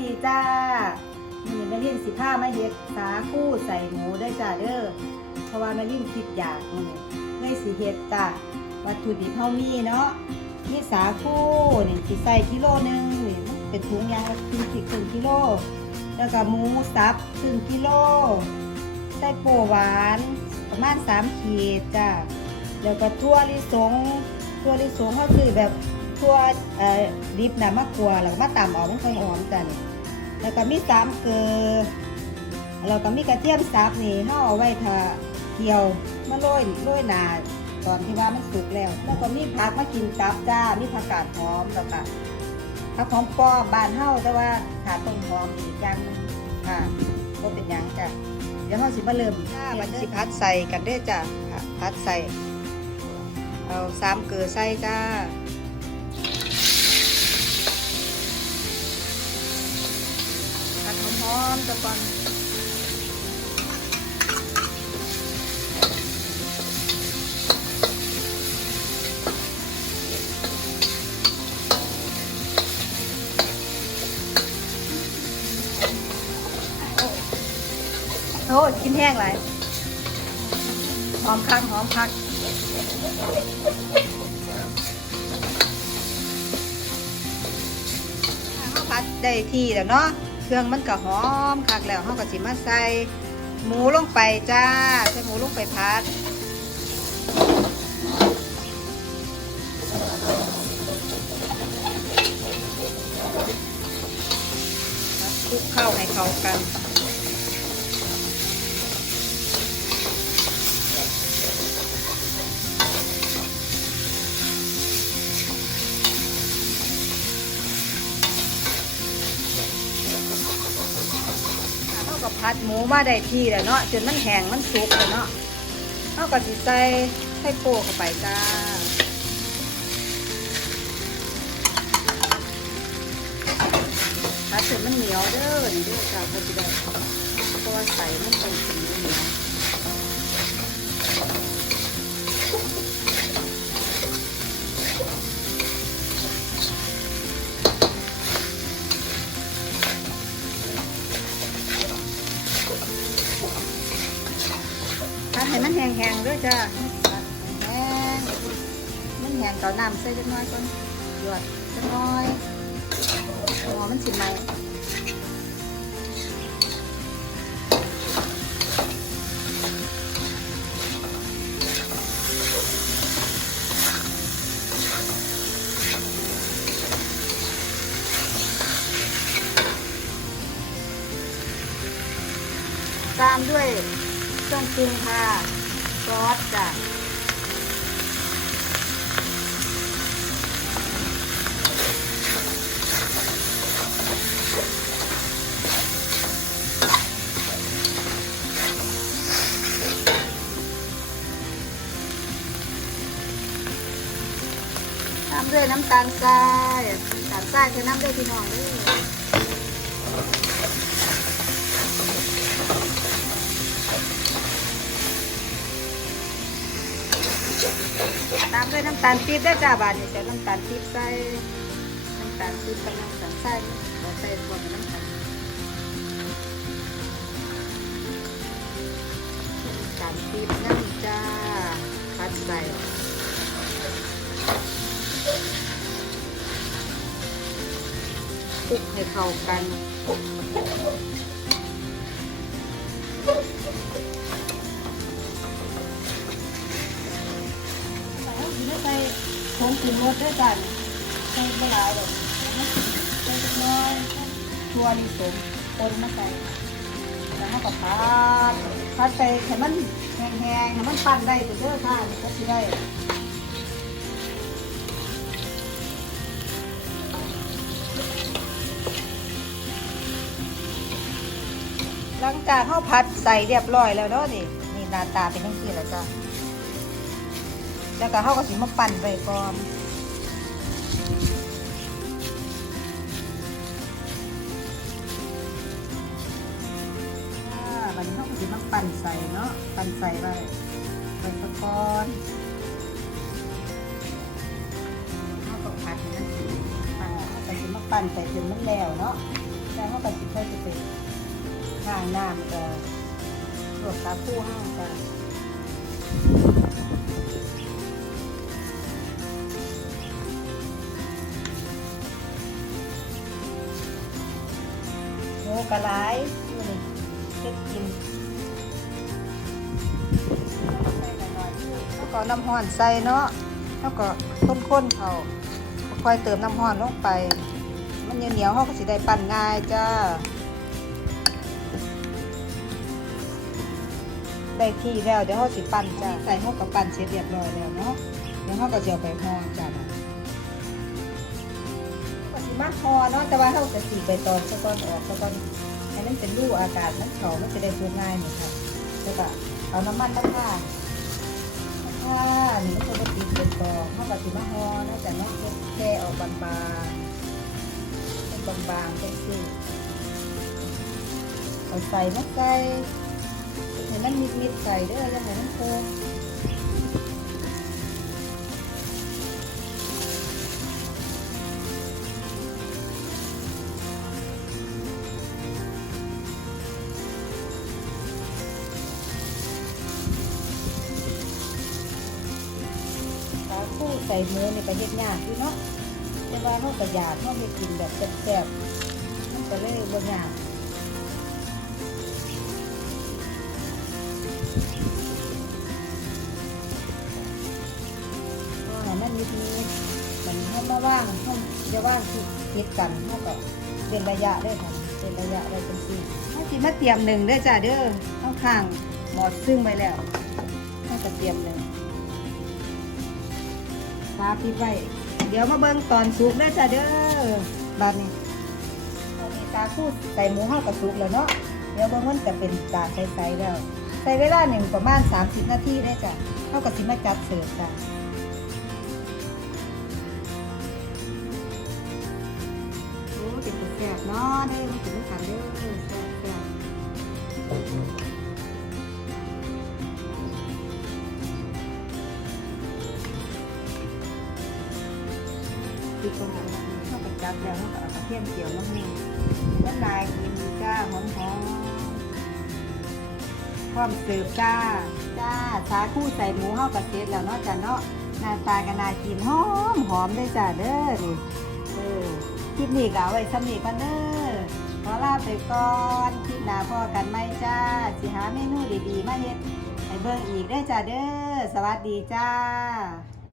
ดีจ้านี่แม่ลินสิผ้ามาเฮ็ดสาคูใส่หมูได้จ้าเด้อเพราะว่าแม่ลินคิดอยากนี่เลยสิเฮ็ดจ้าวัตถุดิบเฮามีเนาะมีสาคูนี่สิใส่กิโลหนึงนี่เป็นถุงยางละครึ่งสิครึ่งกิโล แล้วก็หมูสับครึ่งกิโลไส้โปหวานประมาณ3ขีดจ้าแล้วก็ทั่วลิสงทั่วลิสงเขาคือแบบ ทั่วเอ่อดิบนะมะกรัวแล้วก็มาตำออกมันค่อยหอมจ้ะนี่แล้วก็มีสามเกลือแล้วก็มีกระเทียมสับนี่ห่เอาไว้ทาเคี่ยวมาโรยโรยหนาตอนที่ว่ามันสุกแล้ว แล้วก็มีผักมากินตับจ้ามีผักกาดหอมแล้วก็ผักหอมปอมบานเฮาแต่ว่าขาต้นหอมอีกอย่างนึงค่ะก็เป็นหยังจ้ะเดี๋ยวเฮาสิมาเริ่มจ้าบัดสิพัดใส่กันเด้อจ้ะพัดใส่เอาสามเกลือใส่จ้า หอมๆตะกอนโอ้ยกินแห้งไรหอมคักหอมคักข้าวผัดได้ที่แล้วเนาะ เครื่องมันก็หอมคักแล้วเฮาก็สิมาใส่หมูลงไปจ้า ใส่หมูลงไปพัดคลุกเข้าให้เข้ากัน ผัดหมูมาได้ที่แล้วเนาะจนมันแห้งมันสุกแล้วเนาะเอากระติใส่ไส้โปเข้าไปจ้าผัดจนมันเหนียวเด้อนี่เด้อจ้าเพื่อจะได้เพราะว่าใส่มันเป็นสีเหนียว ให้มันแห้งๆเด้วยจ้าพัดแห้งมันแห้งต่อน้ำใส่จักหน้อยก่อนหยอดจักหน้อยหัวมันสิไหมตามด้วย เครื่องปรุงค่ะซอสจ้ะตามด้วยน้ำตาลทรายน้ำตาลทรายคือน้ำด้วยพี่น้องด้วย ตามด้วยน้ำตาลปี๊บได้จ้าบาทนี่จะน้ำตาลปี๊บใส่น้ำตาลปี๊บกับน้ำตาลใส่เราใส่รวมกับน้ำตาลน้ำตาลปี๊บน้ำจ้าพัดใส่คลุกให้เข้ากัน ผงปรุงรสด้วยกันใส่ไม่หลายเลยใส่เล็กน้อยชัวลิสงคนมาใส่แล้วเราก็พัดพัดไปให้มันแห้งๆให้มันปั้นได้ตัวเด้อค่ะก็สิได้หลังจากข้าวผัดใส่เรียบร้อยแล้วเนาะนี่นี่หน้าตาเป็นยังไงล้วจ้ะ แล้วก็ข้าวก็สิมาปั่นไปก่อนอ่าบัดนี้ข้าวก็สิมาปั่นใส่เนาะ ปั่นใส่ไปไปสะกอนข้าวก็ผัดให้มันสุกอ่าข้าวก็สิมาปั่นใส่จนมันแล้วเนาะแต่ข้าวข้างน้ำก็ลวกสาคูห้างจ้ะ กระไรนี่นี่เก็บกินใส่หน่อยๆแล้วก็น้ำห้อนใส่เนาะแล้วก็ข้นๆเขาค่อยเติมน้ำห้อนลงไป มันเหนียวๆเขาก็สิได้ปั่นง่ายจ้าได้ที่แล้วเดี๋ยวเขาสิปั่นจ้าใส่เขากับปั่นเสร็จเรียบร้อยแล้วเนาะเดี๋ยวเขาก็จะเอาไปห่อจ้า มาห่อเนาะแต่ว่าเขาจะสีใบตองซะก่อนออกซะก่อนให้มันเป็นรูอากาศมันเขามันจะได้สุกง่ายเหน่อยค่ะแล้วก็เอาน้ำมันตั้งผ้าผ้านี่มันจะติดเป็นตองเขาก็สิมาห่อนะจ้ะเนาะแค่ออกบางๆเป็นบางๆเป็นสีเอาใส่มาใส่ให้มันมิดๆใส่เด้ออย่าให้มันโค้ง ใส่หมูนี่ก็เฮ็ดยากอยู่เนาะแต่ว่าเขาก็อยากเขาไปกินแบบแซ่บๆมันก็เลยบ่ยากก็ให้มันนิดนิดมันให้มาว่างให้จะว่างที่ติดกันเท่ากับเป็นระยะได้ค่ะเป็นระยะได้เป็นสี่ถ้าสิมาเตรียมหนึ่งเด้อจ้าเด้อข้าข้างหมอดซึ่งไปแล้วถ้าจะเตรียมหนึ่ง ฟ้าปิดไว้ เดี๋ยวมาเบิ่งตอนสุกเด้อจ้าเด้อบาดนี้ตอนนี้ตาคู่ใส่หมูห้ากับสุกแล้วเนาะ เดี๋ยวเบิ่งมันจะเป็นตาใสๆแล้ว ใส่เวลาหนึ่งประมาณ 30 นาทีได้จ้ะเท่ากับสิมาจัดเสิร์ฟจ้ะโอ้เป็นแซ่บเนาะได้มาถึงขันเด้อแซ่บแซ่บติดตรงไหนเท่ากับจับแล้วเท่ากับเอากระเทียมเจียวน้ำนิ่งน้ำลายกินจ้าหอมหอมๆพร้อมเสิร์ฟจ้า จ้าสาคู่ใส่หมูเฮากระเซ็ดแล้วเนาะจ้าเนาะหน้าตาก็น่ากินหอมหอมเลยจ้าเด้อนี่เออคลิปนี้ก็เอาไว้สำนีกันเด้อขอลาไปก่อนคลิปหน้าพ่อกันไหมจ้าสิหาเมนูดีๆมาเฮ็ดให้เบิ่งอีกเด้จ้าเด้อสวัสดีจ้า